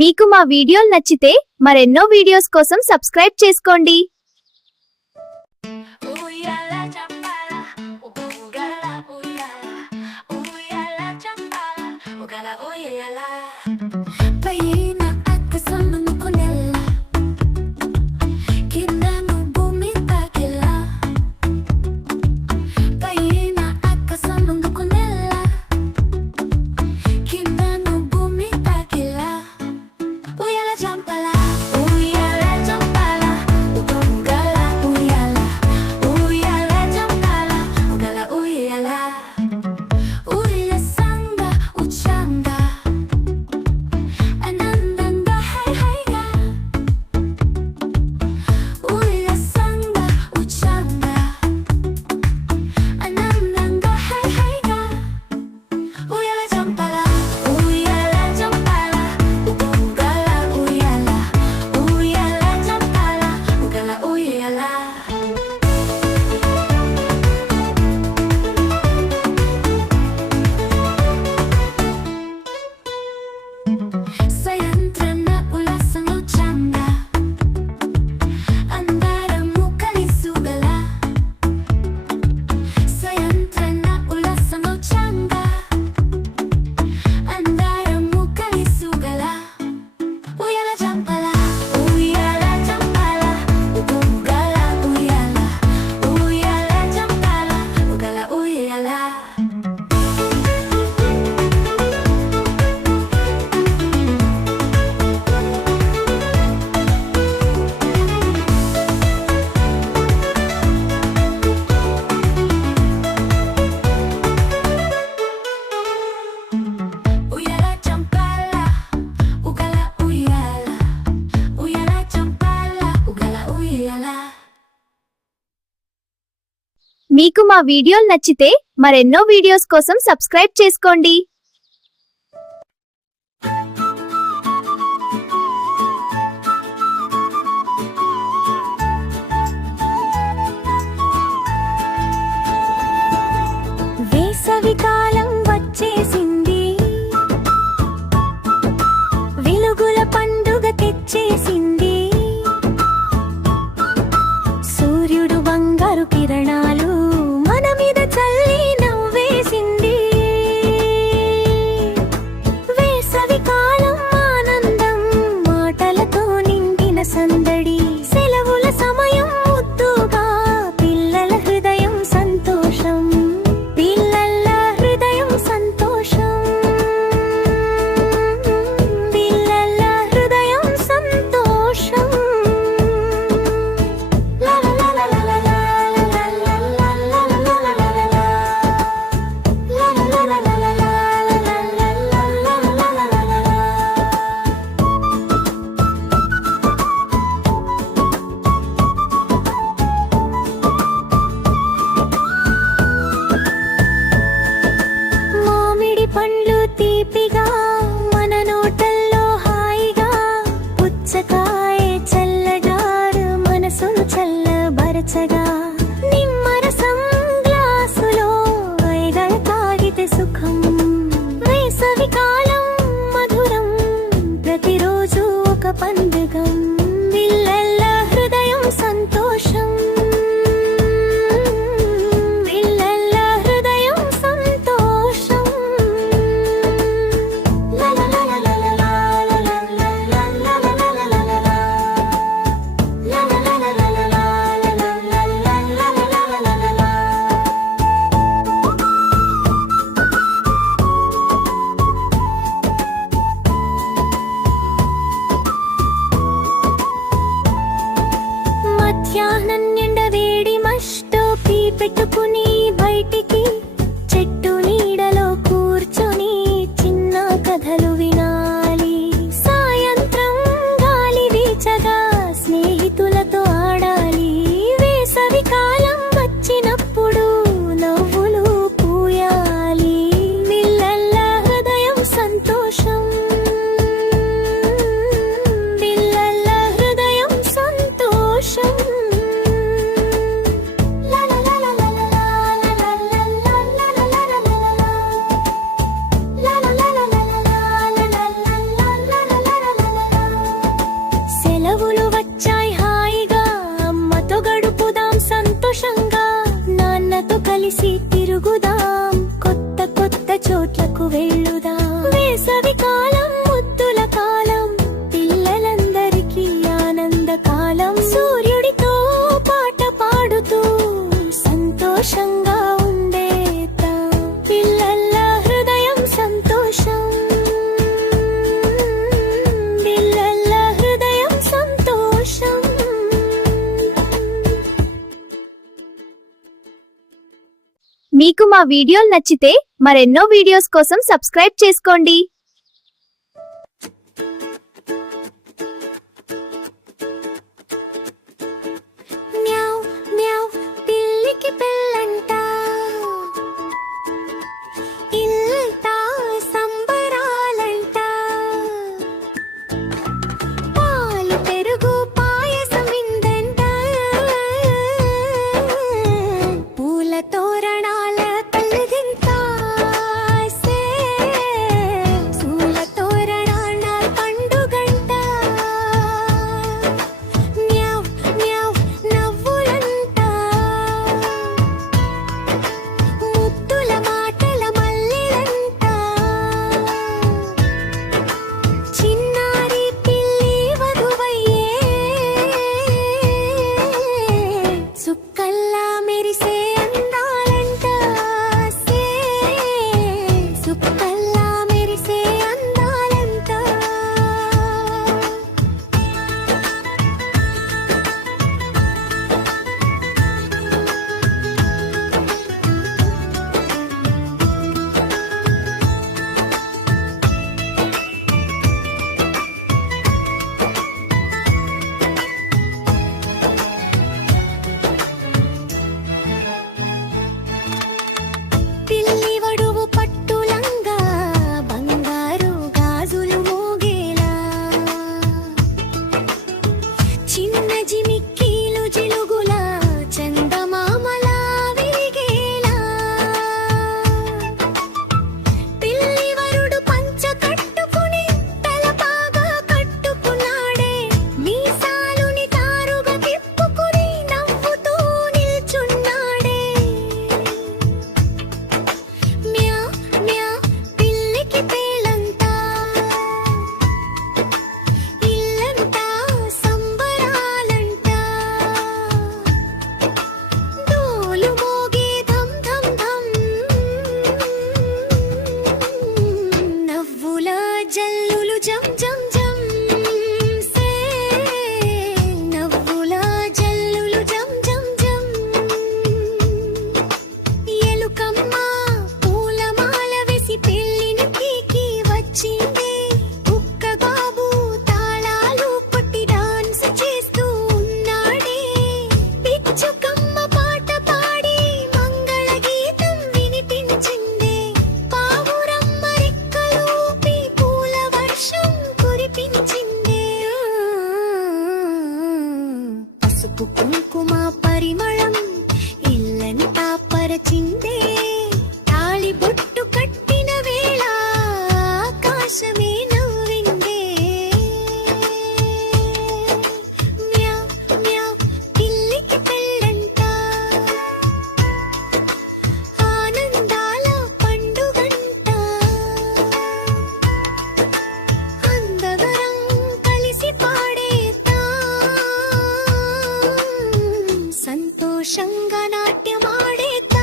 మీకు మా వీడియోలు నచ్చితే మరెన్నో వీడియోస్ కోసం సబ్స్క్రైబ్ చేసుకోండి. మీకు మా వీడియోలు నచ్చితే మరెన్నో వీడియోస్ కోసం సబ్స్క్రైబ్ చేసుకోండి. వేసవికాలం వచ్చేసింది, వెలుగుల పండుగ తెచ్చేసింది. సూర్యుడు బంగారు కిరణాలు మన మీద చల్లి నవ్వేసింది. వేసవికాలం ఆనందం మాటలతో నిండిన సందడి. సెలవుల సమయం ముద్దుగా పిల్లల హృదయం సంతోషం. పిల్లల హృదయం సంతోషం. పిల్లల హృదయం సంతోషం. మీకు మా వీడియోలు నచ్చితే మరెన్నో వీడియోస్ కోసం సబ్స్క్రైబ్ చేసుకోండి. మ్యావ్ మ్యావ్ పిల్లికి పెళ్ళంట, ఇల్లంతా సంబరాలంట, పాలు పెరుగు పాయసం ఇందంట, పూల తోరణాల తల్లిదింత, పూల తోరణాల పండుగంట. మ్యావ్ మ్యావ్ నవ్వులంట, ముద్దుల మాటల మల్లెలంట, చిన్నారి పిల్లి వధువయ్యే, సుక్కల్లా మెరిసే అందాలంట, సుక్కల్లా మెరిసే అందాలంట. పిల్లి వడువు పట్టులంగా బంగారు గాజులు మోగేలా, చిన్న జిమిక్కీలు జిలుగుల చందమామలా వెలిగేలా, పిల్లి వరుడు పంచ కట్టుకుని తలపాగా కట్టుకున్నాడే, మీసాలుని తారుగా తిప్పుకుని నవ్వుతూ నిల్చున్నాడే. మ్యావ్ మ్యావ్ పిల్లికి పేలంట, ఇల్లంతా సంబరాలంట, డోలు మోగే ధమ్ ధమ్ ధమ్, నవ్వుల జల్లులు జం జం జం, నవ్వుల జల్లులు జం జం జం. ఎలుకమ్మ పూలమాల వేసి పెళ్ళిని పీకి వచ్చింది, కుక్క బాబు తాళాలు కొట్టి డాన్స్ చేస్తూ ఉన్నాడే, పిచ్చుకమ్మ పాట పాడి మంగళ గీతం వినిపించింది, పావురమ్మ రెక్కలు ఊపి పూల వర్షం కురిపించింది. పసుపు కుంకుమ పరిమళం ఇల్లంతా పరచిందే, తాళి బొట్టు కట్టిన వేళ ఆకాశమే నవ్విందే. మ్యావ్ మ్యావ్ పిల్లికి పెళ్ళంట, ఆనందాల పండుగంట, అందవరం కలిసి పాడేద్దాం, సంతోషంగా నాట్యమాడేద్దాం.